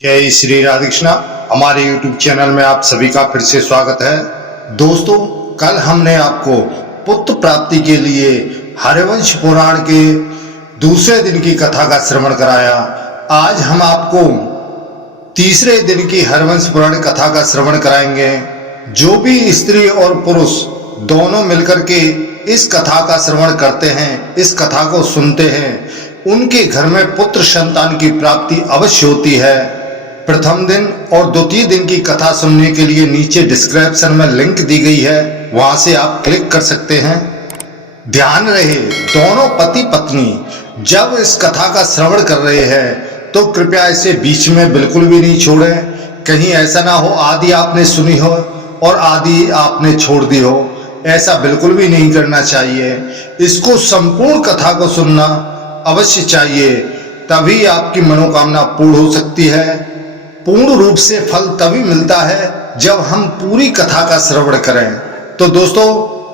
जय श्री राधे कृष्णा। हमारे YouTube channel में आप सभी का फिर से स्वागत है। दोस्तों, कल हमने आपको पुत्र प्राप्ति के लिए हरिवंश पुराण के दूसरे दिन की कथा का श्रवण कराया। आज हम आपको तीसरे दिन की हरिवंश पुराण कथा का श्रवण कराएंगे। जो भी स्त्री और पुरुष दोनों मिलकर के इस कथा का श्रवण करते हैं, इस कथा को सुनते हैं, उनके घर में पुत्र संतान की प्राप्ति अवश्य होती है। प्रथम दिन और द्वितीय दिन की कथा सुनने के लिए नीचे डिस्क्रिप्शन में लिंक दी गई है, वहां से आप क्लिक कर सकते हैं। ध्यान रहे, दोनों पति पत्नी जब इस कथा का श्रवण कर रहे हैं तो कृपया इसे बीच में बिल्कुल भी नहीं छोड़ें। कहीं ऐसा ना हो आदि आपने सुनी हो और आदि आपने छोड़ दी हो, ऐसा बिल्कुल भी नहीं करना चाहिए। इसको संपूर्ण कथा को सुनना अवश्य चाहिए, तभी आपकी मनोकामना पूर्ण हो सकती है। पूर्ण रूप से फल तभी मिलता है जब हम पूरी कथा का श्रवण करें। तो दोस्तों,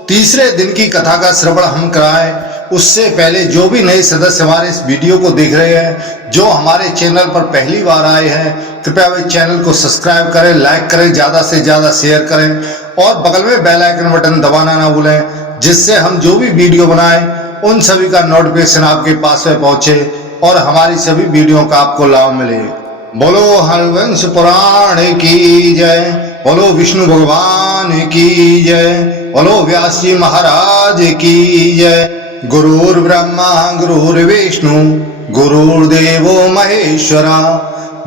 तीसरे दिन की कथा का श्रवण हम कराएं उससे पहले जो भी नए सदस्य हमारे इस वीडियो को देख रहे हैं, जो हमारे चैनल पर पहली बार आए हैं, कृपया वे चैनल को सब्सक्राइब करें, लाइक करें, ज़्यादा से ज़्यादा शेयर करें और बगल में बेल आइकन बटन दबाना ना भूलें, जिससे हम जो भी वीडियो बनाएं उन सभी का नोटिफिकेशन आपके पास में पहुंचे और हमारी सभी वीडियो का आपको लाभ मिले। बोलो हरिवंश पुराण की जय, बोलो विष्णु भगवान की जय, बोलो व्यास जी महाराज की जय। गुरुर् ब्रह्मा गुरुर्विष्णु गुरुर्देवो महेश्वरा,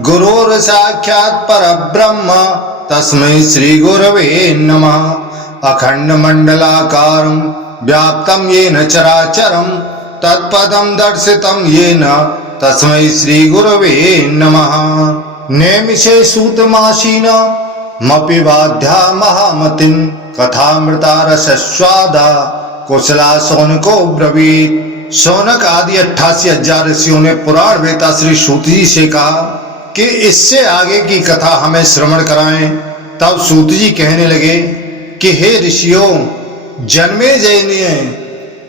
गुरुर् साक्षात् परब्रह्म तस्मै श्री गुरवे नमः। अखंड मंडलाकारं व्याप्तं येन चराचरं तत्पदं दर्शितं येन तस्मै श्री गुरवे नमः। नेमिषे सूतमासीन मपि बाध्या महामतिं कथामृता रसस्वादा कुशला शौनको ब्रवीत। शौनक आदि 88,000 ऋषियों ने पुराण वेता श्री सूत जी से कहा कि इससे आगे की कथा हमें श्रवण कराएं। तब सूत जी कहने लगे कि हे ऋषियों, जन्मेजय ने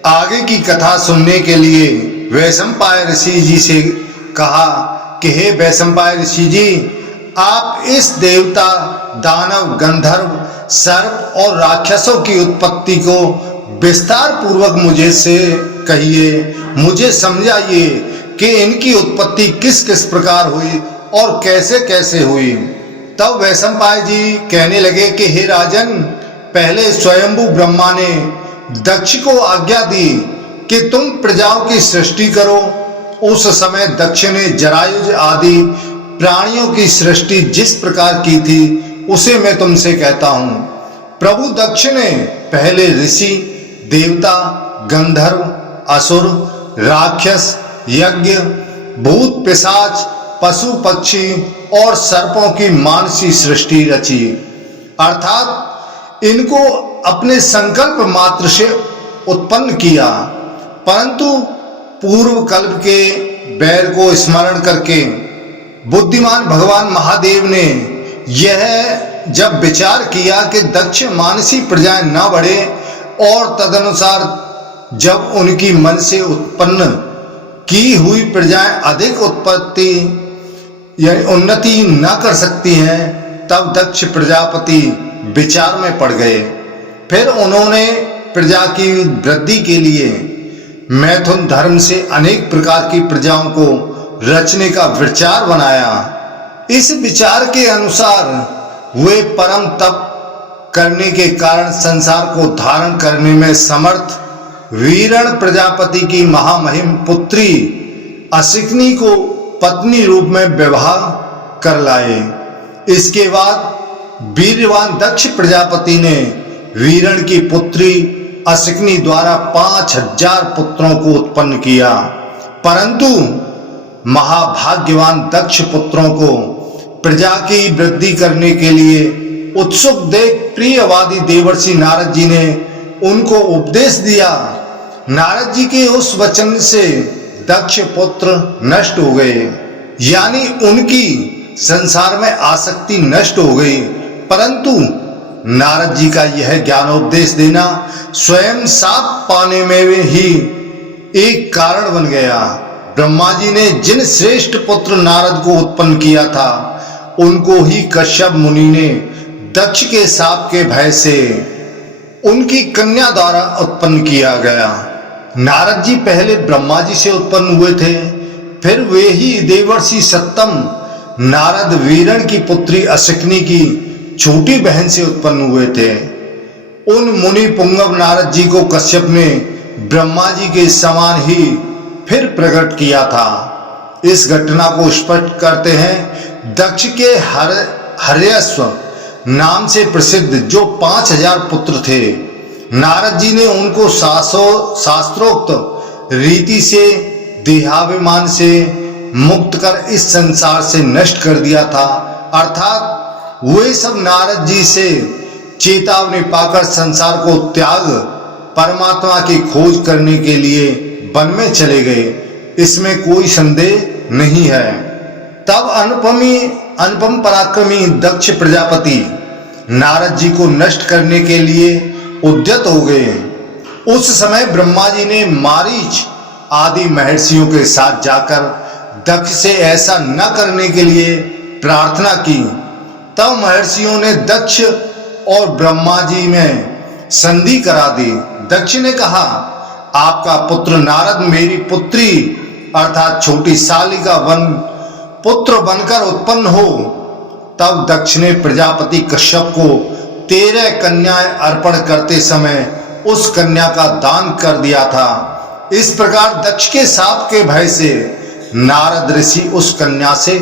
आगे की कथा सुनने के लिए वैशंपायन ऋषि जी से कहा कि हे वैशंपायन ऋषि जी, आप इस देवता, दानव, गंधर्व, सर्प और राक्षसों की उत्पत्ति को विस्तार पूर्वक मुझे से कहिए, मुझे समझाइए कि इनकी उत्पत्ति किस किस प्रकार हुई और कैसे कैसे हुई। तब वैशंपायन जी कहने लगे कि हे राजन, पहले स्वयंभू ब्रह्मा ने दक्ष को आज्ञा दी कि तुम प्रजाओं की सृष्टि करो। उस समय दक्ष ने जरायुज आदि प्राणियों की सृष्टि जिस प्रकार की थी उसे मैं तुमसे कहता हूं। प्रभु दक्ष ने पहले ऋषि, देवता, गंधर्व, असुर, राक्षस, यज्ञ, भूत, पिशाच, पशु, पक्षी और सर्पों की मानसी सृष्टि रची, अर्थात इनको अपने संकल्प मात्र से उत्पन्न किया। परंतु पूर्व कल्प के बैर को स्मरण करके बुद्धिमान भगवान महादेव ने यह जब विचार किया कि दक्ष मानसी प्रजाएं न बढ़े और तदनुसार जब उनकी मन से उत्पन्न की हुई प्रजाएं अधिक उत्पत्ति यानी उन्नति न कर सकती हैं, तब दक्ष प्रजापति विचार में पड़ गए। फिर उन्होंने प्रजा की वृद्धि के लिए मैथुन धर्म से अनेक प्रकार की प्रजाओं को रचने का विचार बनाया। इस विचार के अनुसार वे परम तप करने के कारण संसार को धारण करने में समर्थ वीरण प्रजापति की महामहिम पुत्री असिकनी को पत्नी रूप में विवाह कर लाए। इसके बाद वीरवान दक्ष प्रजापति ने वीरण की पुत्री असिकनी द्वारा 5,000 पुत्रों को उत्पन्न किया। परंतु महाभाग्यवान दक्ष पुत्रों को प्रजा की वृद्धि करने के लिए उत्सुक देख प्रियवादी देवर्षि नारद जी ने उनको उपदेश दिया। नारद जी के उस वचन से दक्ष पुत्र नष्ट हो गए, यानी उनकी संसार में आसक्ति नष्ट हो गई। परंतु नारद जी का यह ज्ञानोपदेश देना स्वयं साप पाने में ही एक कारण बन गया। ब्रह्मा जी ने जिन श्रेष्ठ पुत्र नारद को उत्पन्न किया था, उनको ही कश्यप मुनि ने दक्ष के शाप के भय से उनकी कन्या द्वारा उत्पन्न किया गया। नारद जी पहले ब्रह्मा जी से उत्पन्न हुए थे, फिर वे ही देवर्षि सत्तम नारद वीरण की पुत्री अशक्नी की छोटी बहन से उत्पन्न हुए थे। उन मुनि पुंगव नारद जी को कश्यप ने ब्रह्मा जी के समान ही फिर प्रकट किया था। इस घटना को स्पष्ट करते हैं दक्ष के हर्यश्व नाम से प्रसिद्ध जो 5000 पुत्र थे। नारद जी ने उनको शास्त्रोक्त रीति से देहाभिमान से मुक्त कर इस संसार से नष्ट कर दिया था। अर्थात वे सब नारद जी से चेतावनी पाकर संसार को त्याग परमात्मा की खोज करने के लिए वन में चले गए, इसमें कोई संदेह नहीं है। तब अनुपम पराक्रमी दक्ष प्रजापति नारद जी को नष्ट करने के लिए उद्यत हो गए। उस समय ब्रह्मा जी ने मारीच आदि महर्षियों के साथ जाकर दक्ष से ऐसा न करने के लिए प्रार्थना की। तब महर्षियों ने दक्ष और ब्रह्मा जी में संधि करा दी। दक्ष ने कहा, आपका पुत्र नारद मेरी पुत्री अर्थात छोटी शालिका पुत्र बनकर उत्पन्न हो। तब दक्ष ने प्रजापति कश्यप को 13 कन्याएं अर्पण करते समय उस कन्या का दान कर दिया था। इस प्रकार दक्ष के शाप के भय से नारद ऋषि उस कन्या से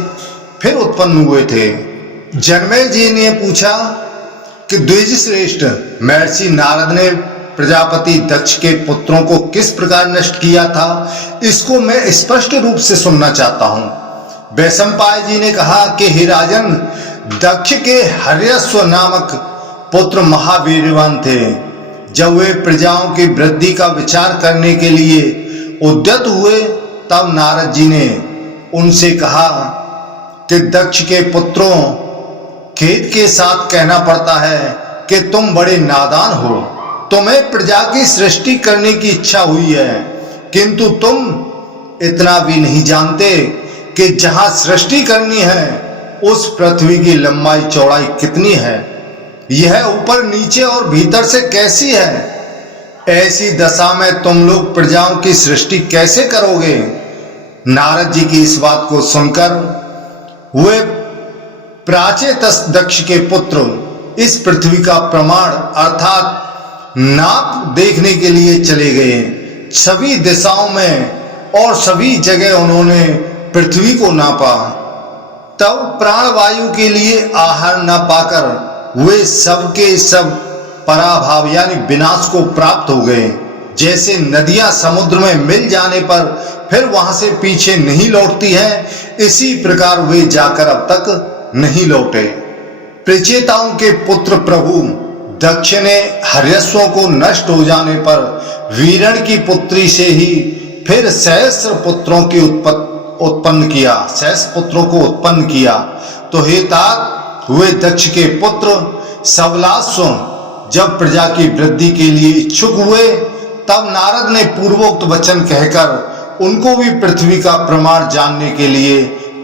फिर उत्पन्न हुए थे। जनमेजय जी ने पूछा कि द्विज श्रेष्ठ महर्षि नारद ने प्रजापति दक्ष के पुत्रों को किस प्रकार नष्ट किया था, इसको मैं स्पष्ट रूप से सुनना चाहता हूं। वैशंपाय जी ने कहा कि हे राजन, दक्ष के हर्यश्व नामक पुत्र महावीरवान थे। जब वे प्रजाओं की वृद्धि का विचार करने के लिए उद्यत हुए, तब नारद जी ने उनसे कहा कि दक्ष के पुत्रों, खेद के साथ कहना पड़ता है कि तुम बड़े नादान हो। तुम्हें प्रजा की सृष्टि करने की इच्छा हुई है, किंतु तुम इतना भी नहीं जानते कि जहां सृष्टि करनी है उस पृथ्वी की लंबाई चौड़ाई कितनी है, यह ऊपर नीचे और भीतर से कैसी है। ऐसी दशा में तुम लोग प्रजाओं की सृष्टि कैसे करोगे। नारद जी की इस बात को सुनकर वे प्राचेतस दक्ष के पुत्र इस पृथ्वी का प्रमाण अर्थात नाप देखने के लिए चले गए। सभी दिशाओं में और सभी जगह उन्होंने पृथ्वी को नापा। तब प्राणवायु के लिए आहार न पाकर वे सब के सब पराभाव यानी विनाश को प्राप्त हो गए। जैसे नदियां समुद्र में मिल जाने पर फिर वहां से पीछे नहीं लौटती हैं, इसी प्रकार वे जाकर अब तक नहीं लौटे। प्रचेताओं के पुत्र प्रभु दक्ष ने हर्यश्वों को नष्ट हो जाने पर वीरण की पुत्री से ही फिर सहस्त्र पुत्रों की उत्पन्न किया, सहस्त्र पुत्रों को उत्पन्न किया। तो हे तात, वे दक्ष के पुत्र सबलाश्व जब प्रजा की वृद्धि के लिए इच्छुक हुए, तब नारद ने पूर्वोक्त वचन कहकर उनको भी पृथ्वी का प्रमाण जानने के लिए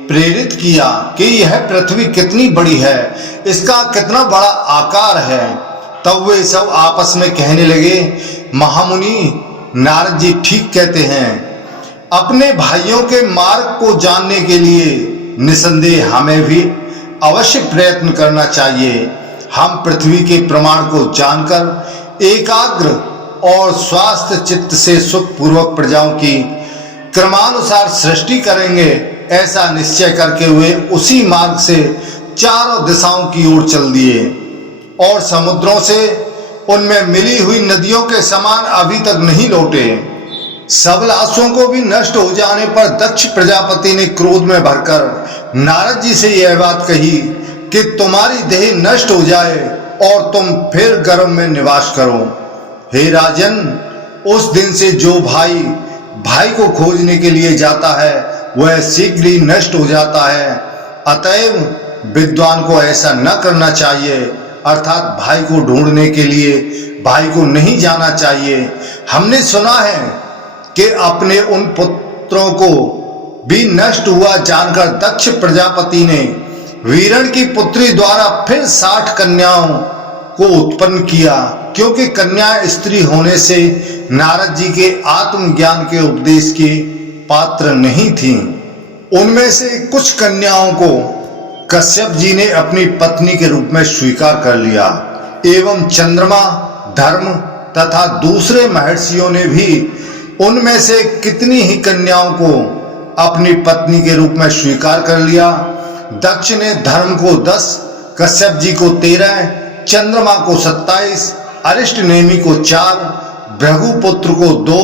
प्रेरित किया कि यह पृथ्वी कितनी बड़ी है, इसका कितना बड़ा आकार है। तब वे सब आपस में कहने लगे, महामुनि नारद जी ठीक कहते हैं। अपने भाइयों के मार्ग को जानने के लिए निसंदेह हमें भी अवश्य प्रयत्न करना चाहिए। हम पृथ्वी के प्रमाण को जानकर एकाग्र और स्वास्थ्य चित्त से सुखपूर्वक प्रजाओं की क्रमानुसार सृष्टि करेंगे। ऐसा निश्चय करके वे उसी मार्ग से चारों दिशाओं की ओर चल दिए और समुद्रों से उनमें मिली हुई नदियों के समान अभी तक नहीं लौटे। सबलाशों को भी नष्ट हो जाने पर दक्ष प्रजापति ने क्रोध में भरकर नारद जी से यह बात कही कि तुम्हारी देह नष्ट हो जाए और तुम फिर गर्भ में निवास करो। हे राजन, उस दिन से जो भाई को खोजने के लिए जाता है वह शीघ्र ही नष्ट हो जाता है। अतएव विद्वान को ऐसा न करना चाहिए, अर्थात भाई को ढूंढने के लिए भाई को नहीं जाना चाहिए। हमने सुना है कि अपने उन पुत्रों को भी नष्ट हुआ जानकर दक्ष प्रजापति ने वीरण की पुत्री द्वारा फिर 60 कन्याओं को उत्पन्न किया, क्योंकि कन्या स्त्री होने से नारद जी के आत्मज्ञान के उपदेश के पात्र नहीं थीं। उनमें से कुछ कन्याओं को कश्यप जी ने अपनी पत्नी के रूप में स्वीकार कर लिया एवं चंद्रमा, धर्म तथा दूसरे महर्षियों ने भी उनमें से कितनी ही कन्याओं को अपनी पत्नी के रूप में स्वीकार कर लिया। दक्ष ने धर्म को 10, कश्यप जी को 13, चंद्रमा को 27, अरिष्ट नेमि को 4, भृगुपुत्र को 2,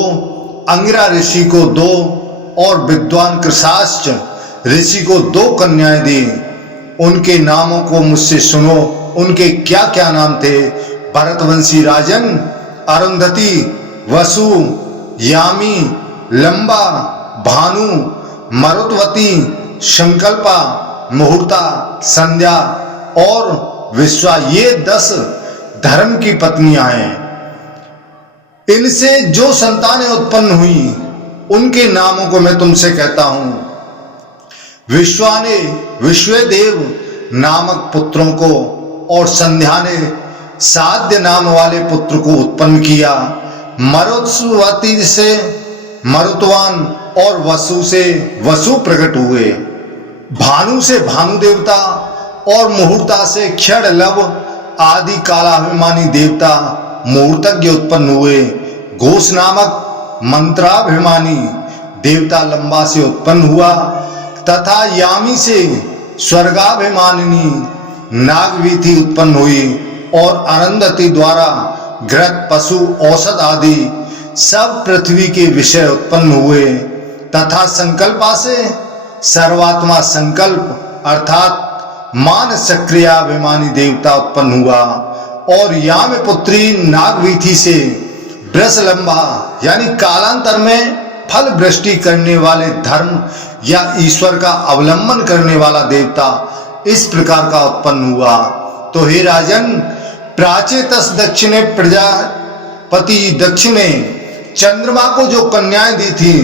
अंगिरा ऋषि को 2 और विद्वान कृशाश्च ऋषि को 2 कन्याएं दी। उनके नामों को मुझसे सुनो। उनके क्या क्या नाम थे? भरतवंशी राजन, अरुंधति, वसु, यामी, लंबा, भानु, मरुतवती, संकल्पा, मुहूर्ता, संध्या और विश्वा, ये 10 धर्म की पत्नियां हैं। इनसे जो संतानें उत्पन्न हुई उनके नामों को मैं तुमसे कहता हूं। विश्वा ने विश्वदेव नामक पुत्रों को और संध्या ने साध्य नाम वाले पुत्र को उत्पन्न किया। मरुत्वती से मरुतवान और वसु से वसु प्रकट हुए। भानु से भानु देवता और मुहूर्ता से क्षण लव आदि कालाभिमानी देवता मुहूर्तज्ञ उत्पन्न हुए। घोष नामक मंत्राभिमानी देवता लंबा से उत्पन्न हुआ तथा यामी से स्वर्गाभिमानिनी नागवीथी उत्पन्न हुई और अरुंधति द्वारा घृत, पशु, औषध आदि सब पृथ्वी के विषय उत्पन्न हुए तथा संकल्पा से सर्वात्मा संकल्प अर्थात मान सक्रियाभिमानी देवता उत्पन्न हुआ और याम पुत्री नागवीथी से वृषलंबा यानी कालांतर में फल वृष्टि करने वाले धर्म या ईश्वर का अवलंबन करने वाला देवता इस प्रकार का उत्पन्न हुआ। तो हे राजन, प्राचेतस दक्ष ने प्रजापति दक्ष ने चंद्रमा को जो कन्याएं दी थी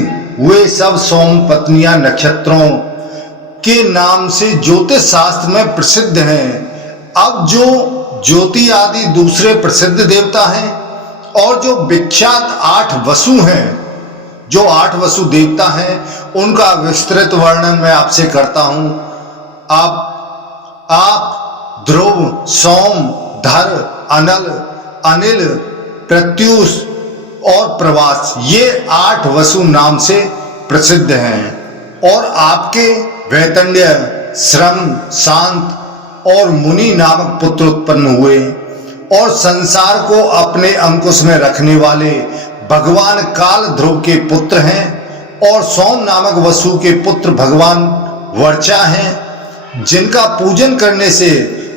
वे सब सोम पत्नियां नक्षत्रों के नाम से ज्योतिष शास्त्र में प्रसिद्ध हैं। अब जो ज्योति आदि दूसरे प्रसिद्ध देवता हैं और जो विख्यात 8 वसु हैं, जो 8 वसु देवता हैं, उनका विस्तृत वर्णन मैं आपसे करता हूं। आप ध्रुव, सोम, धर, अनल, अनिल, प्रत्युष और प्रवास, ये 8 वसु नाम से प्रसिद्ध हैं और आपके वैतंड्य, श्रम, शांत और मुनि नामक पुत्र उत्पन्न हुए और संसार को अपने अंकुश में रखने वाले भगवान काल ध्रुव के पुत्र हैं और सोम नामक वसु के पुत्र भगवान वर्चा हैं, जिनका पूजन करने से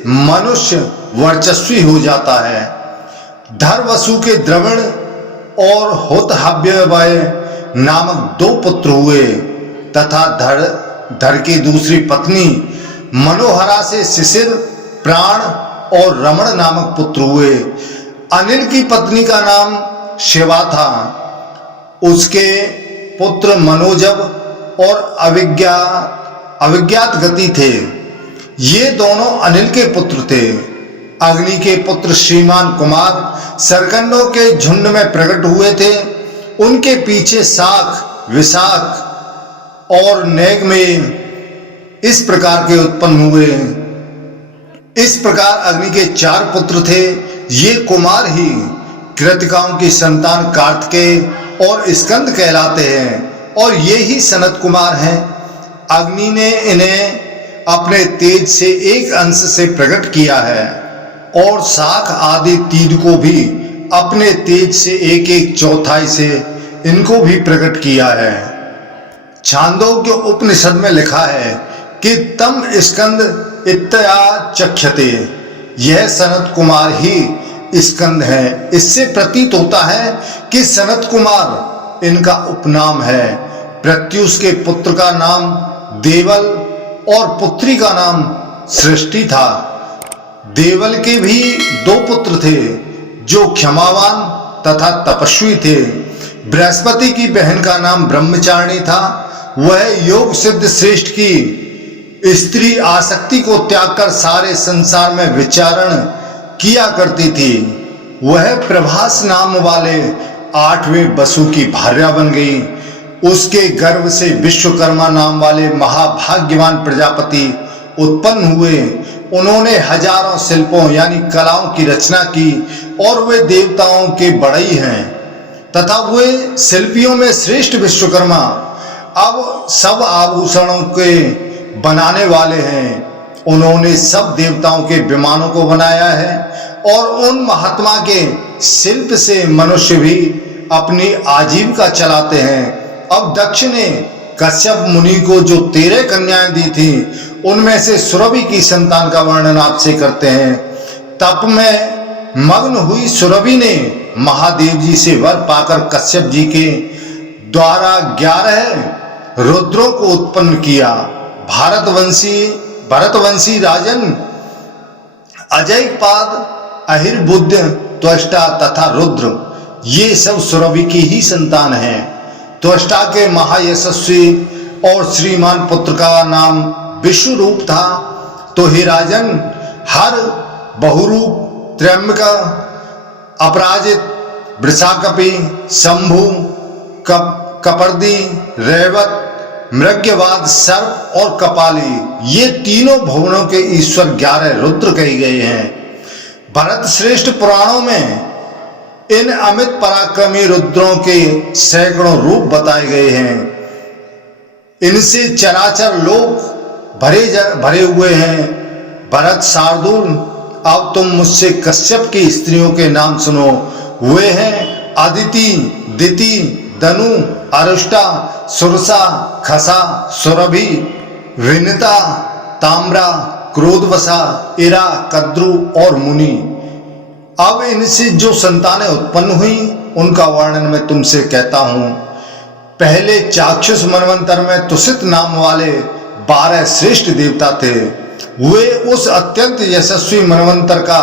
मनुष्य वर्चस्वी हो जाता है। धर वसु के द्रविण और होतहव्यवय नामक 2 पुत्र हुए तथा धर की दूसरी पत्नी मनोहरा से शिशिर, प्राण और रमण नामक पुत्र हुए। अनिल की पत्नी का नाम शिवा था। उसके पुत्र मनोजव और अविज्ञात गति थे। ये दोनों अनिल के पुत्र थे। अग्नि के पुत्र श्रीमान कुमार सरकंडों के झुंड में प्रकट हुए थे। उनके पीछे शाख, विशाख और नेग में इस प्रकार के उत्पन्न हुए। इस प्रकार अग्नि के 4 पुत्र थे। ये कुमार ही कृतिकाओं की संतान कार्तिकेय और स्कंद कहलाते हैं और ये ही सनत कुमार हैं। अग्नि ने इन्हें अपने तेज से एक अंश से प्रकट किया है और शाख आदि 3 को भी अपने तेज से एक चौथाई से इनको भी प्रकट किया है। छांदोग्य उपनिषद में लिखा है कि तम स्कंद इत्या चक्षते, यह सनत कुमार ही स्कंद है। इससे प्रतीत होता है कि सनत कुमार इनका उपनाम है। प्रत्युष के पुत्र का नाम देवल और पुत्री का नाम सृष्टि था। देवल के भी 2 पुत्र थे जो क्षमावान तथा तपस्वी थे। बृहस्पति की बहन का नाम ब्रह्मचारिणी था। वह योग सिद्ध श्रेष्ठ की स्त्री आसक्ति को त्याग कर सारे संसार में विचरण किया करती थी। वह प्रभास नाम वाले 8वें वसु की भार्या बन गई। उसके गर्भ से विश्वकर्मा नाम वाले महाभाग्यवान प्रजापति उत्पन्न हुए। उन्होंने हजारों शिल्पों यानी कलाओं की रचना की और वे देवताओं के बड़ई हैं तथा वे शिल्पियों में श्रेष्ठ विश्वकर्मा अब सब आभूषणों के बनाने वाले हैं। उन्होंने सब देवताओं के विमानों को बनाया है और उन महात्मा के शिल्प से मनुष्य भी अपनी आजीविका चलाते हैं। अब दक्ष ने कश्यप मुनि को जो 13 कन्याएं दी थी उनमें से सुरभि की संतान का वर्णन आपसे करते हैं। तप में मग्न हुई सुरभि ने महादेव जी से वर पाकर कश्यप जी के द्वारा 11 रुद्रों को उत्पन्न किया। भरतवंशी राजन अजयपाद, अहिर्बुद्ध, त्वष्टा तथा रुद्र ये सब सुरभि की ही संतान हैं। त्वष्टा के महायशस्वी और श्रीमान पुत्र का नाम विश्वरूप था। तो हे राजन, हर बहुरूप, त्र्यंबका, अपराजित, वृषाकपि, शंभु, कपर्दी, रेवत, मृग्यवाद, सर्प और कपाली ये तीनों भुवनों के ईश्वर 11 रुद्र कहे गए हैं। भरत श्रेष्ठ पुराणों में इन अमित पराक्रमी रुद्रों के सैकड़ों रूप बताए गए हैं। इनसे चराचर लोक भरे हुए हैं। भरत शार्दूल, अब तुम मुझसे कश्यप की स्त्रियों के नाम सुनो। वे हैं अदिति, दिति, दनु, अरुष्टा, सुरसा, खसा, सुरभि, विनिता, ताम्रा, क्रोधवसा, इरा, कद्रु और मुनि। अब इनसे जो संतानें उत्पन्न हुई उनका वर्णन मैं तुमसे कहता हूं। पहले चाक्षुष मनवंतर में तुषित नाम वाले 12 श्रेष्ठ देवता थे। वे उस अत्यंत यशस्वी मनवंतर का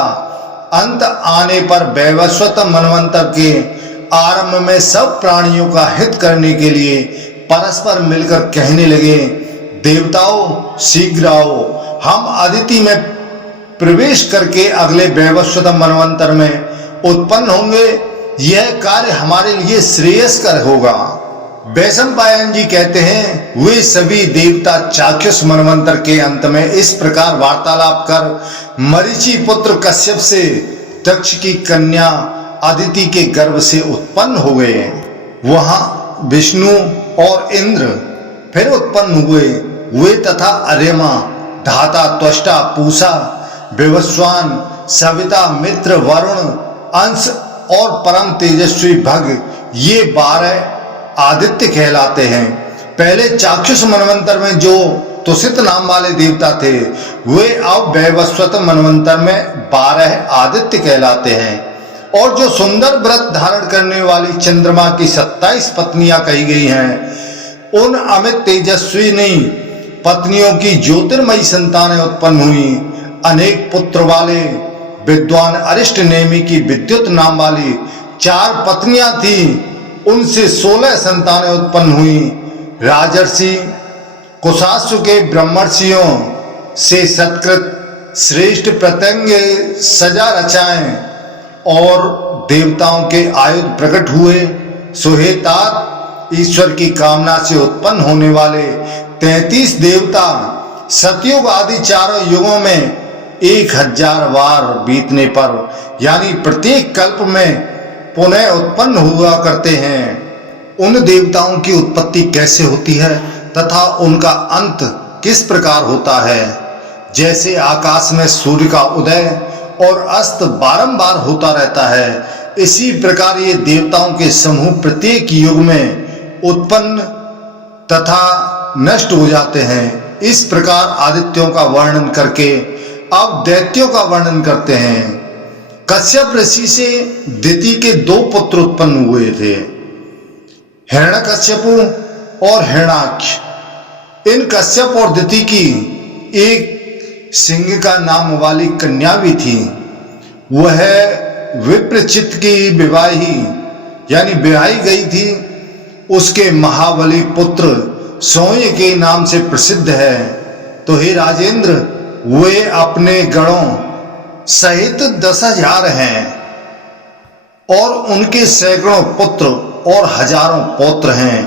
अंत आने पर वैवस्वत मनवंतर के आरंभ में सब प्राणियों का हित करने के लिए परस्पर मिलकर कहने लगे, देवताओं शीघ्र आओ, हम अदिति में प्रवेश करके अगले वैवस्वत मनवंतर में उत्पन्न होंगे। यह कार्य हमारे लिए श्रेयस्कर होगा। वैशंपायन जी कहते हैं, वे सभी देवता चाक्षुष मनवंतर के अंत में इस प्रकार वार्तालाप कर मरीचि पुत्र कश्यप से दक्ष की कन्या अदिति के गर्भ से उत्पन्न हो गए। वहां विष्णु और इंद्र फिर उत्पन्न हुए। वे तथा अर्यमा, धाता, त्वष्टा, पूषा, विवस्वान, सविता, मित्र, वरुण, अंश और परम तेजस्वी भग ये 12 आदित्य कहलाते हैं। पहले चाक्षुष मनवंतर में जो तुषित नाम वाले देवता थे वे अब वैवस्वत मनवंतर में 12 आदित्य कहलाते हैं। और जो सुंदर व्रत धारण करने वाली चंद्रमा की 27 पत्नियां कही गई हैं, उन अमित तेजस्वी पत्नियों की ज्योतिर्मयी संतानें उत्पन्न हुई। अनेक पुत्र वाले विद्वान अरिष्ट नेमि की विद्युत नाम वाली 4 पत्नियां थी। उनसे 16 संतानें उत्पन्न हुई। राजर्षि कुशासु के ब्रह्मर्षियों से सत्कृत श्रेष्ठ प्रत्यंग सजा रचाएं और देवताओं के आयुध प्रकट हुए। सुहेतात ईश्वर की कामना से उत्पन्न होने वाले 33 देवता सतयुग आदि चारों युगों में 1000 बार बीतने पर यानी प्रत्येक कल्प में पुनः उत्पन्न हुआ करते हैं। उन देवताओं की उत्पत्ति कैसे होती है तथा उनका अंत किस प्रकार होता है। जैसे आकाश में सूर्य का उदय और अस्त बारंबार होता रहता है, इसी प्रकार ये देवताओं के समूह प्रत्येक युग में उत्पन्न तथा नष्ट हो जाते हैं। इस प्रकार आदित्यों का वर्णन करके अब दैत्यों का वर्णन करते हैं। कश्यप ऋषि से दिति के 2 पुत्र उत्पन्न हुए थे, हिरण्यकश्यप और हिरण्याक्ष। इन कश्यप और दिति की एक सिंह का नाम वाली कन्या भी थी। वह विप्रचित्त की विवाही यानी ब्याही गई थी। उसके महाबली पुत्र सोय के नाम से प्रसिद्ध है। तो हे राजेंद्र, वे अपने गणों सहित 10,000 हैं और उनके सैकड़ों पुत्र और हजारों पौत्र हैं,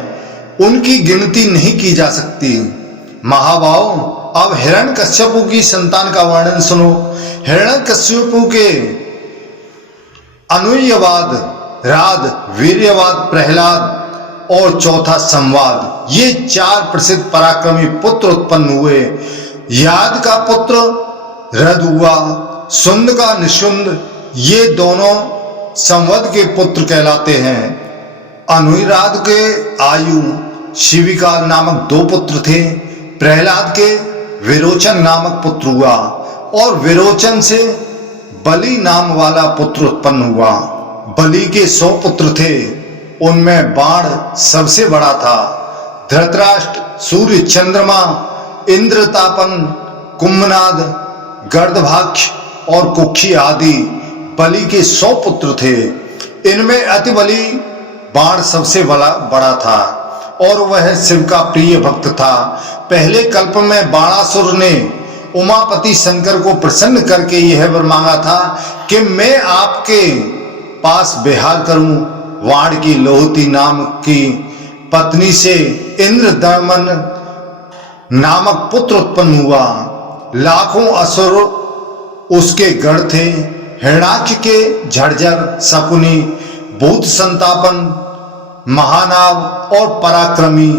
उनकी गिनती नहीं की जा सकती। महाबाहो, अब हिरण्यकश्यपु की संतान का वर्णन सुनो। हिरण्यकश्यपु के अनुयवाद, राध, वीर्यवाद, प्रहलाद और चौथा संवाद, ये 4 प्रसिद्ध पराक्रमी पुत्र उत्पन्न हुए। याद का पुत्र रद हुआ, सुंद का निशुंद, ये दोनों संवद के पुत्र कहलाते हैं। अनुराध के आयु, शिविका नामक 2 पुत्र थे। प्रहलाद के विरोचन नामक पुत्र हुआ और विरोचन से बलि नाम वाला पुत्र उत्पन्न हुआ। बलि के 100 पुत्र थे, उनमें बाण सबसे बड़ा था। धृतराष्ट्र, सूर्य, चंद्रमा, इंद्रतापन, कुंभनाद, गर्दभाक्ष और कुक्षी आदि बलि के 100 पुत्र थे। इनमें अति बलि बाण सबसे बड़ा था और वह शिव का प्रिय भक्त था। पहले कल्प में बाणासुर ने उमापति शंकर को प्रसन्न करके यह वर मांगा था कि मैं आपके पास विहार करूं। वाण की लोहती नाम की पत्नी से इंद्रदमन नामक पुत्र उत्पन्न हुआ। लाखों असुर उसके गढ़ थे। हिरणाक्ष के झरझर, शकुनी, भूत संतापन, महानाव और पराक्रमी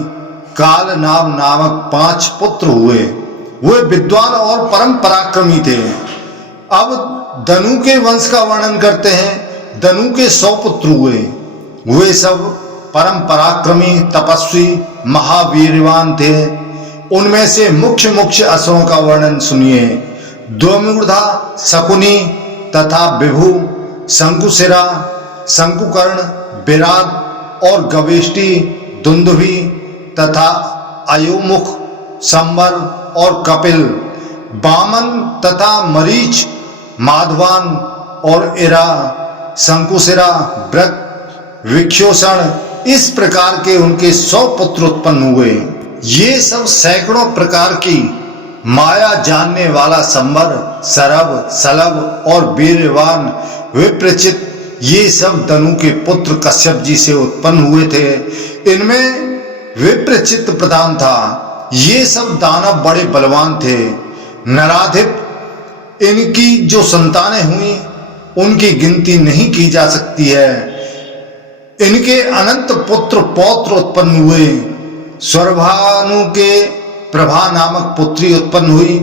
कालनाव नामक 5 पुत्र हुए। वे विद्वान और परम पराक्रमी थे। अब दनु के वंश का वर्णन करते हैं। दनु के 100 पुत्र हुए। वे सब परम पराक्रमी, तपस्वी, महावीरवान थे। उनमें से मुख्य असुरों का वर्णन सुनिए। द्विमूर्धा, शकुनी तथा विभु, शंकुशिरा, शंकुकर्ण, विराट और गवेष्टि, दुंदुभि तथा अयोमुख, संबर और कपिल, बामन तथा मरीच, माधवान और इरा, शंकुशिरा, व्रत, विक्षोषण, इस प्रकार के उनके 100 पुत्र उत्पन्न हुए। ये सब सैकड़ों प्रकार की माया जानने वाला संबर, सरभ, सलभ और वीरवान विप्रचित, ये सब दनु के पुत्र कश्यप जी से उत्पन्न हुए थे। इनमें विप्रचित प्रधान था। ये सब दानव बड़े बलवान थे। नराधिप इनकी जो संतानें हुई उनकी गिनती नहीं की जा सकती है। इनके अनंत पुत्र पौत्र उत्पन्न हुए। स्वर्भानु के प्रभा नामक पुत्री उत्पन्न हुई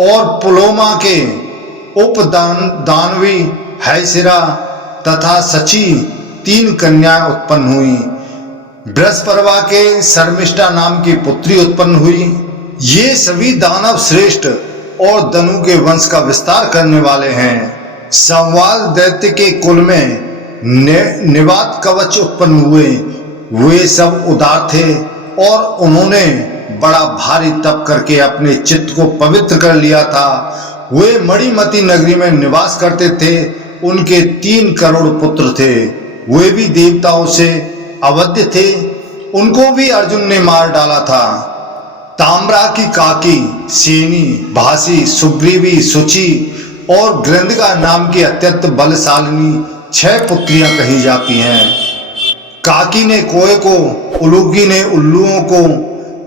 और पुलोमा के उपदानवी, हैसिरा तथा सची 3 कन्याएं उत्पन्न हुई। बृहस्पति के शर्मिष्ठा नाम की पुत्री उत्पन्न हुई। ये सभी दानव श्रेष्ठ और दनु के वंश का विस्तार करने वाले हैं। संवाद दैत्य के कुल में निवात कवच उत्पन्न हुए। वे सब उदार थे और उन्होंने बड़ा भारी तप करके अपने चित्त को पवित्र कर लिया था। वे मणिमती नगरी में निवास करते थे। उनके 3 करोड़ पुत्र थे। वे भी देवताओं से अवध्य थे। उनको भी अर्जुन ने मार डाला था। ताम्रा की काकी, सेनी, भासी, सुग्रीवी, सुचि और ग्रंथिका नाम की अत्यंत बलशालिनी 6 पुत्रियां कही जाती हैं। काकी ने कोए को, उलूगी ने उल्लुओं को,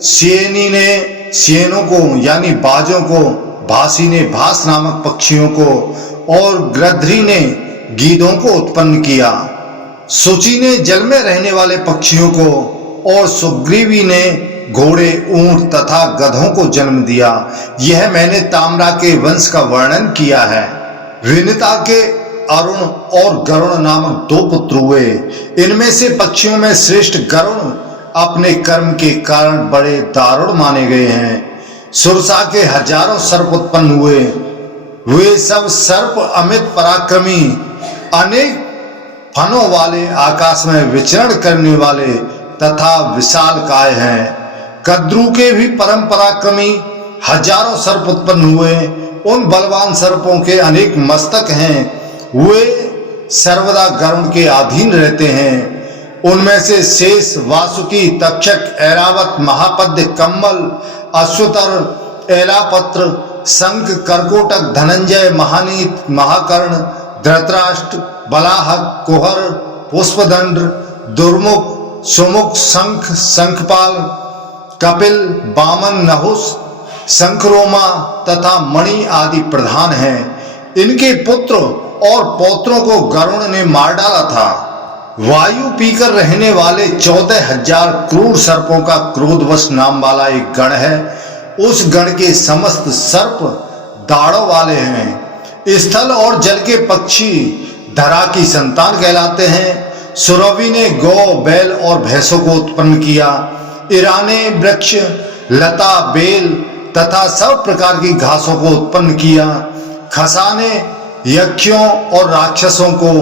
सेनी ने सेनों को यानी बाजों को, भासी ने भास नामक पक्षियों को और गृध्री ने गीदों को उत्पन्न किया। सुचि ने जल में रहने वाले पक्षियों को और सुग्रीवी ने घोड़े, ऊंट तथा गधों को जन्म दिया। यह मैंने ताम्रा के वंश का वर्णन किया है। विनिता के अरुण और गरुण नामक 2 पुत्र हुए। इनमें से पक्षियों में श्रेष्ठ गरुण अपने कर्म के कारण बड़े दारुण माने गए हैं। सुरसा के हजारों सर्प उत्पन्न हुए। वे सब सर्प अमित पराक्रमी, अनेक फनों वाले, आकाश में विचरण करने वाले तथा विशाल काय हैं। कद्रू के भी परम पराक्रमी हजारों सर्प उत्पन्न हुए। उन बलवान सर्पों के अनेक मस्तक हैं। वे सर्वदा गरुण के अधीन रहते हैं। उनमें से शेष, वासुकी, तक्षक, ऐरावत, महापद्य, कम्बल, अश्वतर एलापत्र, शंख, कर्कोटक, धनंजय, महानीत, महाकर्ण, धृतराष्ट्र, बलाहक, कुहर, पुष्पदंड, दुर्मुख, सुमुख, शंख, शंखपाल, कपिल, वामन, नहुस, शंखरोमा तथा मणि आदि प्रधान हैं। इनके पुत्र और पौत्रों को गरुड़ ने मार डाला था। वायु पीकर रहने वाले 14,000 क्रूर सर्पों का क्रोधवश नाम वाला एक गण है। उस गण के समस्त सर्प दाढ़ों वाले हैं। स्थल और जल के पक्षी धरा की संतान कहलाते हैं। सुरभि ने गौ, बैल और भैंसों को उत्पन्न किया। इरा ने वृक्ष, लता, बेल तथा सब प्रकार की घासों को उत्पन्न किया। खसा ने यक्षों और राक्षसों को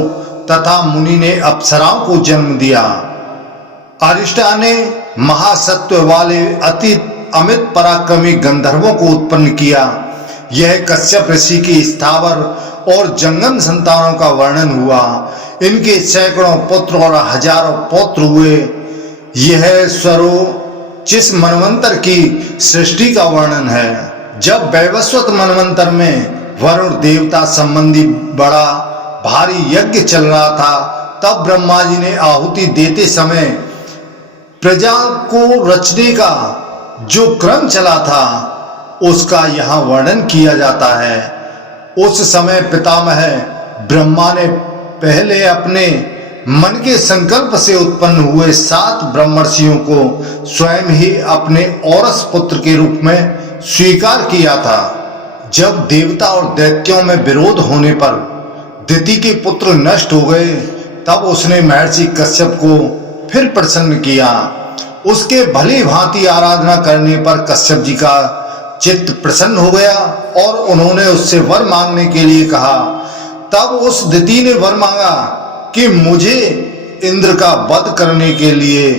तथा मुनि ने अप्सराओं को जन्म दिया। अरिष्टा ने महासत्व वाले अति अमित पराक्रमी गंधर्वों को उत्पन्न किया। यह कश्यप ऋषि की स्थावर और जंगम संतानों का वर्णन हुआ। इनके सैकड़ों पुत्र और हजारों पौत्र हुए। यह स्वरोचिष मनवंतर की सृष्टि का वर्णन है। जब वैवस्वत मनवंतर में वरुण देवता संबंधी बड़ा भारी यज्ञ चल रहा था, तब ब्रह्मा जी ने आहुति देते समय प्रजा को रचने का जो क्रम चला था उसका यहाँ वर्णन किया जाता है। उस समय पितामह ब्रह्मा ने पहले अपने मन के संकल्प से उत्पन्न हुए 7 ब्रह्मर्षियों को स्वयं ही अपने औरस पुत्र के रूप में स्वीकार किया था। जब देवता और दैत्यों में विरोध होने पर दिति के पुत्र नष्ट हो गए, तब उसने महर्षि कश्यप को फिर प्रसन्न किया। उसके भली भांति आराधना करने पर कश्यप जी का चित्त प्रसन्न हो गया और उन्होंने उससे वर मांगने के लिए कहा। तब उस दिति ने वर मांगा कि मुझे इंद्र का वध करने के लिए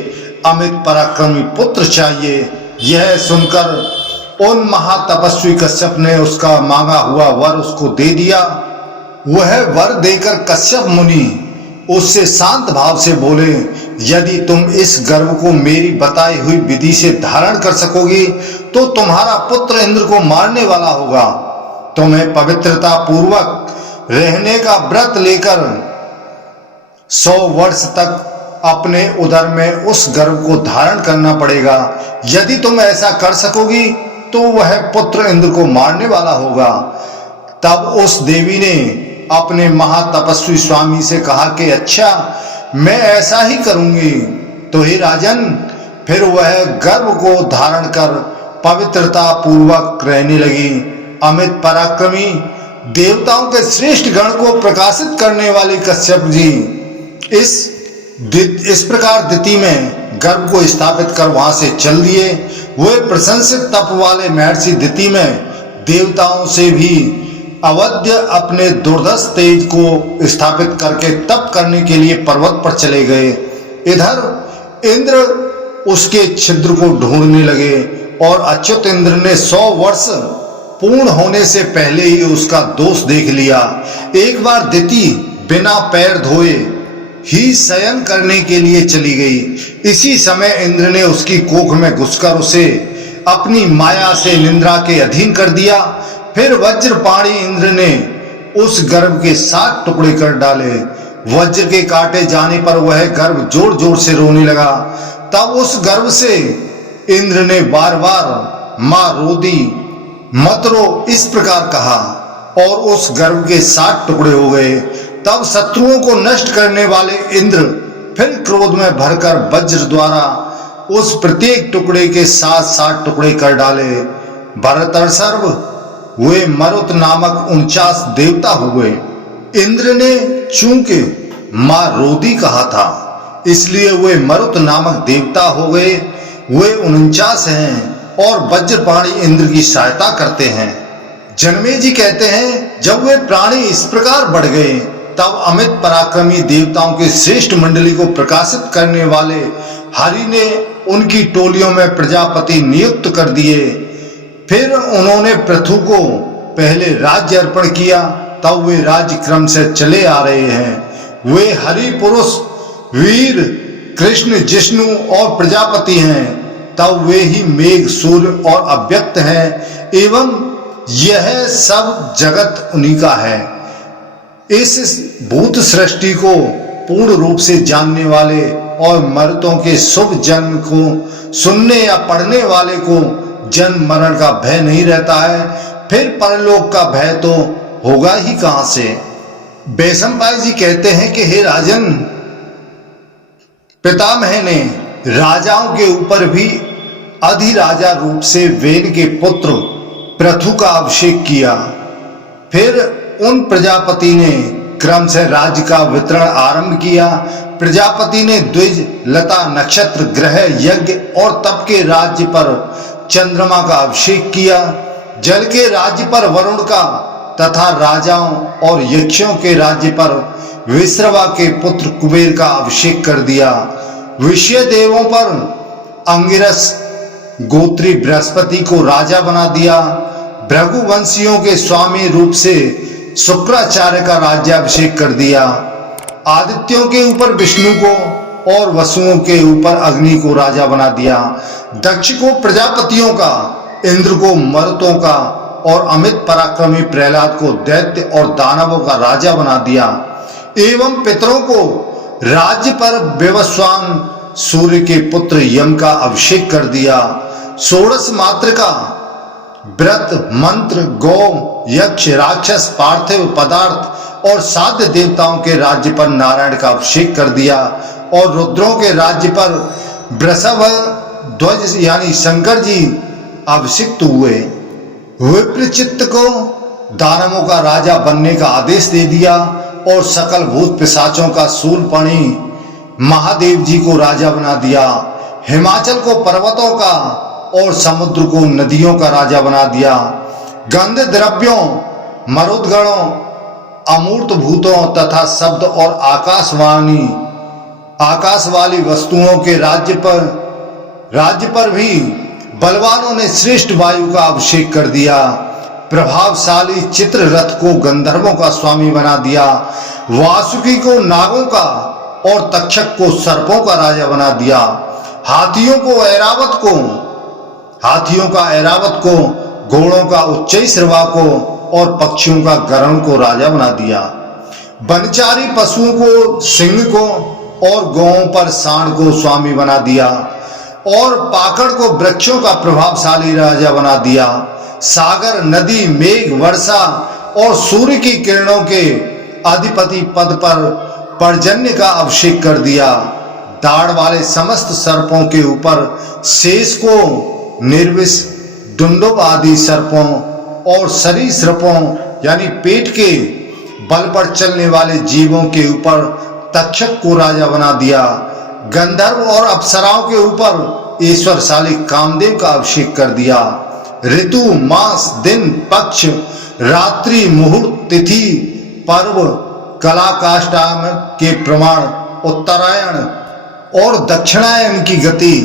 अमित पराक्रमी पुत्र चाहिए। यह सुनकर उन महातपस्वी कश्यप ने उसका मांगा हुआ वर उसको दे दिया। वह वर देकर कश्यप मुनि उससे शांत भाव से बोले, यदि तुम इस गर्व को मेरी बताई हुई विधि से धारण कर सकोगी तो तुम्हारा पुत्र इंद्र को मारने वाला होगा। तुम्हें पवित्रता पूर्वक रहने का व्रत लेकर 100 वर्ष तक अपने उदर में उस गर्व को धारण करना पड़ेगा। यदि तुम ऐसा कर सकोगी तो वह पुत्र इंद्र को मारने वाला होगा। तब उस देवी ने अपने महातपस्वी स्वामी से कहा कि अच्छा, मैं ऐसा ही करूंगी। तो हे राजन, फिर वह गर्व को धारण कर पवित्रता पूर्वक रहने लगी। अमित पराक्रमी देवताओं के श्रेष्ठ गण को प्रकाशित करने वाले कश्यप जी इस प्रकार दिति में गर्भ को स्थापित कर वहां से चल दिए। वे प्रशंसित तप वाले महर्षि दिति में देवताओं से भी अवध्य अपने दुर्धर्ष तेज को स्थापित करके तप करने के लिए पर्वत पर चले गए। इधर इंद्र उसके छिद्र को ढूंढने लगे और अच्युत इंद्र ने 100 वर्ष पूर्ण होने से पहले ही उसका दोष देख लिया। एक बार दिति बिना पैर धोए ही शयन करने के लिए चली गई। इसी समय इंद्र ने उसकी कोख में घुसकर उसे अपनी माया से निंद्रा के अधीन कर दिया। फिर वज्रपाणी इंद्र ने उस गर्भ के 7 टुकड़े कर डाले। वज्र के काटे जाने पर वह गर्भ जोर जोर से रोने लगा। तब उस गर्भ से इंद्र ने बार बार मां रोदी मत रो इस प्रकार कहा और उस गर्भ के 7 टुकड़े हो गए। तब शत्रुओं को नष्ट करने वाले इंद्र फिर क्रोध में भरकर वज्र द्वारा उस प्रत्येक टुकड़े के 7 टुकड़े कर डाले। भरतर्षभ वे मरुत नामक 49 देवता हुए। इंद्र ने चूंकि मां रोदी कहा था इसलिए वे मरुत नामक देवता हो गए। वे 49 हैं और वज्रपाणी इंद्र की सहायता करते हैं। जनमेजी कहते हैं, जब वे प्राणी इस प्रकार बढ़ गए तब अमित पराक्रमी देवताओं की श्रेष्ठ मंडली को प्रकाशित करने वाले हरि ने उनकी टोलियों में प्रजापति नियुक्त कर दिए। फिर उन्होंने पृथु को पहले राज्य अर्पण किया। तब वे राज्य क्रम से चले आ रहे हैं। वे हरि पुरुष वीर कृष्ण, जिष्णु और प्रजापति हैं। तब वे ही मेघ, सूर्य और अव्यक्त हैं एवं यह सब जगत उन्हीं का है। इस भूत सृष्टि को पूर्ण रूप से जानने वाले और मर्तों के शुभ जन्म को सुनने या पढ़ने वाले को जन्म मरण का भय नहीं रहता है, फिर परलोक का भय तो होगा ही कहां से। बैशंपायन जी कहते हैं कि हे राजन, पितामह ने राजाओं के ऊपर भी अधिराजा रूप से वेन के पुत्र पृथु का अभिषेक किया। फिर उन प्रजापति ने क्रम से राज्य का वितरण आरंभ किया। प्रजापति ने द्विज, लता, नक्षत्र, ग्रह, यज्ञ और तप के राज्य पर चंद्रमा का अभिषेक किया। जल के राज्य पर वरुण का तथा राजाओं और यक्षों के राज्य पर विश्रवा के पुत्र कुबेर का अभिषेक कर दिया। विषय देवों पर अंगिरस गोत्री बृहस्पति को राजा बना दिया। भृगुवंशियों के स्वामी रूप से शुक्राचार्य का राज्याभिषेक कर दिया। आदित्यों के ऊपर विष्णु को और वसुओं के ऊपर अग्नि को राजा बना दिया। दक्ष को प्रजापतियों का, इंद्र को मरुतों का और अमित पराक्रमी प्रहलाद को दैत्य और दानवों का राजा बना दिया। एवं पितरों को राज्य पर विवस्वान सूर्य के पुत्र यम का अभिषेक कर दिया। षोडश मात्र का व्रत, मंत्र, गौ, यक्ष, राक्षस, पार्थिव पदार्थ और साध्य देवताओं के राज्य पर नारायण का अभिषेक कर दिया और रुद्रों के राज्य पर वृषभ ध्वज यानी शंकर जी अभिषिक्त हुए। विप्रचित्त को दानवों का राजा बनने का आदेश दे दिया और सकल भूत पिशाचों का शूलपाणि महादेव जी को राजा बना दिया। हिमाचल को पर्वतों का और समुद्र को नदियों का राजा बना दिया। गंध द्रव्यों, मरुदगणों, अमूर्त भूतों तथा शब्द और आकाश वाली वस्तुओं के राज्य पर भी बलवानों ने श्रेष्ठ वायु का अभिषेक कर दिया। प्रभावशाली चित्ररथ को गंधर्वों का स्वामी बना दिया। वासुकी को नागों का और तक्षक को सर्पों का राजा बना दिया। हाथियों का ऐरावत को, घोड़ों का उच्चैश्रवा को और पक्षियों का गरुड़ को राजा बना दिया। वनचारी पशुओं को सिंह को और गौओं पर सांड को स्वामी बना दिया और पाकड़ को वृक्षों का प्रभावशाली राजा बना दिया। सागर, नदी, मेघ, वर्षा और सूर्य की किरणों के अधिपति पद पर पर्जन्य का अभिषेक कर दिया। दाढ़ वाले समस्त सर्पों के ऊपर शेष को, निर्विष, डुंडुब आदि सर्पों और सरीसृपों यानी पेट के बल पर चलने वाले जीवों के ऊपर तक्षक को राजा बना दिया। गंधर्व और अप्सराओं के ऊपर ईश्वरशाली कामदेव का अभिषेक कर दिया। ऋतु, मास, दिन, पक्ष, रात्रि, मुहूर्त, तिथि, पर्व, कला काष्ठाम के प्रमाण, उत्तरायण और दक्षिणायन की गति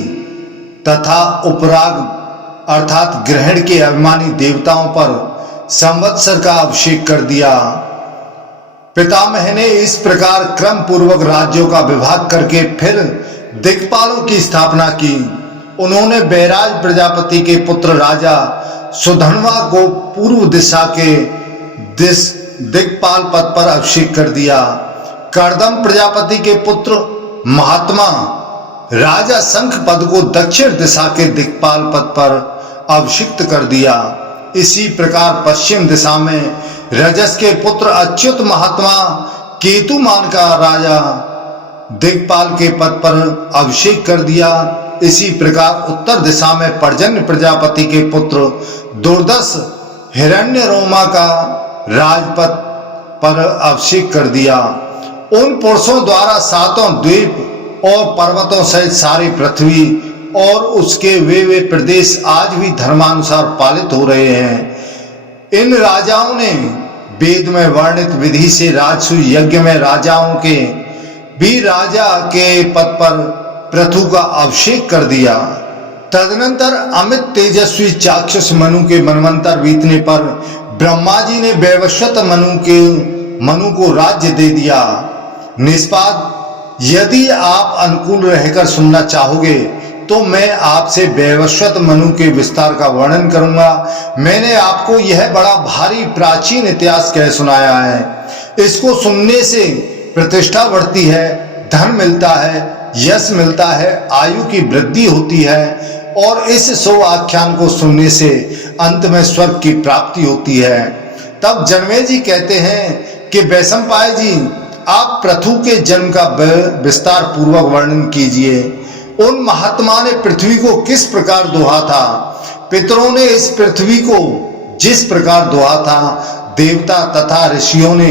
तथा उपराग अर्थात ग्रहण के अभिमानी देवताओं पर संवत्सर का अभिषेक कर दिया। पितामह ने इस प्रकार क्रम पूर्वक राज्यों का विभाग करके फिर दिक्पालों की स्थापना की। उन्होंने बैराज प्रजापति के पुत्र राजा सुधन्वा को पूर्व दिशा के दिक्पाल पद पर अभिषेक कर दिया। कर्दम प्रजापति के पुत्र महात्मा राजा शंख पद को दक्षिण दिशा के दिक्पाल पद पर अभिषिक्त कर दिया। इसी प्रकार पश्चिम दिशा में रजस के पुत्र अच्युत महात्मा केतुमान का राजा दिक्पाल के पद पर अभिषेक कर दिया। इसी प्रकार उत्तर दिशा में पर्जन्य प्रजापति के पुत्र दुर्दश हिरण्य रोमा का राजपद पर अभिषेक कर दिया। उन पुरुषों द्वारा सातों द्वीप और पर्वतों सहित सारी पृथ्वी और उसके वे प्रदेश आज भी धर्मानुसार पालित हो रहे हैं। इन राजाओं ने वेद में वर्णित विधि से राजसूय यज्ञ में राजाओं के भी राजा के पद पर पृथु का अभिषेक कर दिया। तदनंतर अमित तेजस्वी चाक्षुष मनु के मनवंतर बीतने पर ब्रह्मा जी ने वैवस्वत मनु को राज्य दे दिया। निष्पाद, यदि आप अनुकूल रहकर सुनना चाहोगे तो मैं आपसे वैवस्वत मनु के विस्तार का वर्णन करूंगा। मैंने आपको यह बड़ा भारी प्राचीन इतिहास कह सुनाया है। इसको सुनने से प्रतिष्ठा बढ़ती है, धन मिलता है, यश मिलता है, आयु की वृद्धि होती है और इस सो आख्यान को सुनने से अंत में स्वर्ग की प्राप्ति होती है। तब जन्मेजय जी कहते हैं कि वैशंपायन जी, आप पृथु के जन्म का विस्तार पूर्वक वर्णन कीजिए। उन महात्मा ने पृथ्वी को किस प्रकार दोहा था, पितरों ने इस पृथ्वी को जिस प्रकार दोहा था, देवता तथा ऋषियों ने,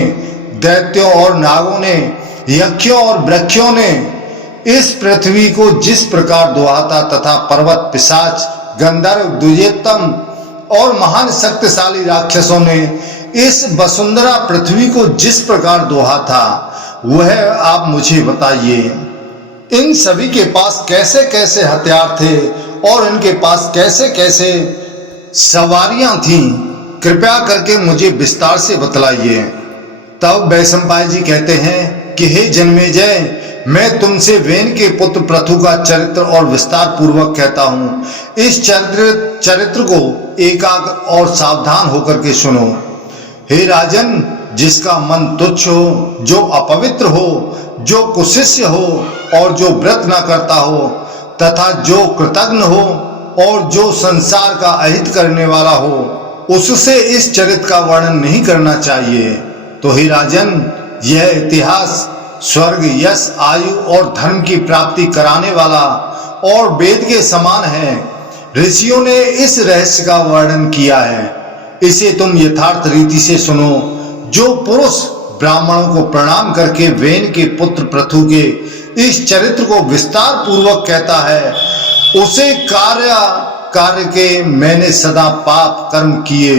दैत्यों और नागों ने, यक्षों और वृक्षों ने इस पृथ्वी को जिस प्रकार दोहा था तथा पर्वत, पिशाच, गंधर्व, द्विजेतम और महान शक्तिशाली राक्षसों ने इस वसुंधरा पृथ्वी को जिस प्रकार दोहा था, वह आप मुझे बताइए। इन सभी के पास कैसे कैसे हथियार थे और इनके पास कैसे कैसे सवारियां थीं, कृपया करके मुझे विस्तार से बतलाइए। तब वैशंपायन जी कहते हैं कि हे जन्मेजय, मैं तुमसे वेन के पुत्र पृथु का चरित्र और विस्तार पूर्वक कहता हूँ। इस चरित्र को एकाग्र और सावधान होकर के सुनो। हे राजन, जिसका मन तुच्छ हो, जो अपवित्र हो, जो कुशिष्य हो और जो व्रत न करता हो, तथा जो कृतघ्न हो और जो संसार का अहित करने वाला हो, उससे इस चरित्र का वर्णन नहीं करना चाहिए। तो हे राजन, यह इतिहास स्वर्ग, यश, आयु और धर्म की प्राप्ति कराने वाला और वेद के समान है। ऋषियों ने इस रहस्य का वर्णन किया है। इसे तुम यथार्थ रीति से सुनो। जो पुरुष ब्राह्मणों को प्रणाम करके वेन के पुत्र पृथु के इस चरित्र को विस्तार पूर्वक कहता है, उसे कार्य के मैंने सदा पाप कर्म किए,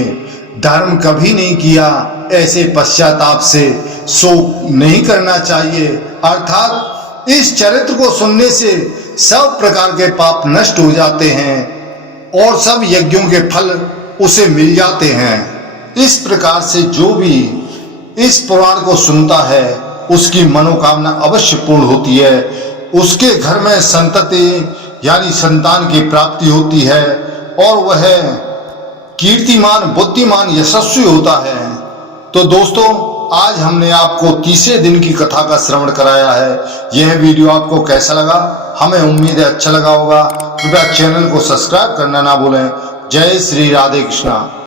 धर्म कभी नहीं किया, ऐसे पश्चाताप से शोक नहीं करना चाहिए। अर्थात इस चरित्र को सुनने से सब प्रकार के पाप नष्ट हो जाते हैं और सब यज्ञों के फल उसे मिल जाते हैं। इस प्रकार से जो भी इस पुराण को सुनता है, उसकी मनोकामना अवश्य पूर्ण होती है। उसके घर में संतति यानी संतान की प्राप्ति होती है और वह कीर्तिमान, बुद्धिमान, यशस्वी होता है। तो दोस्तों, आज हमने आपको तीसरे दिन की कथा का श्रवण कराया है। यह वीडियो आपको कैसा लगा? हमें उम्मीद है अच्छा लगा होगा। कृपया चैनल को सब्सक्राइब करना ना भूलें। जय श्री राधे कृष्णा।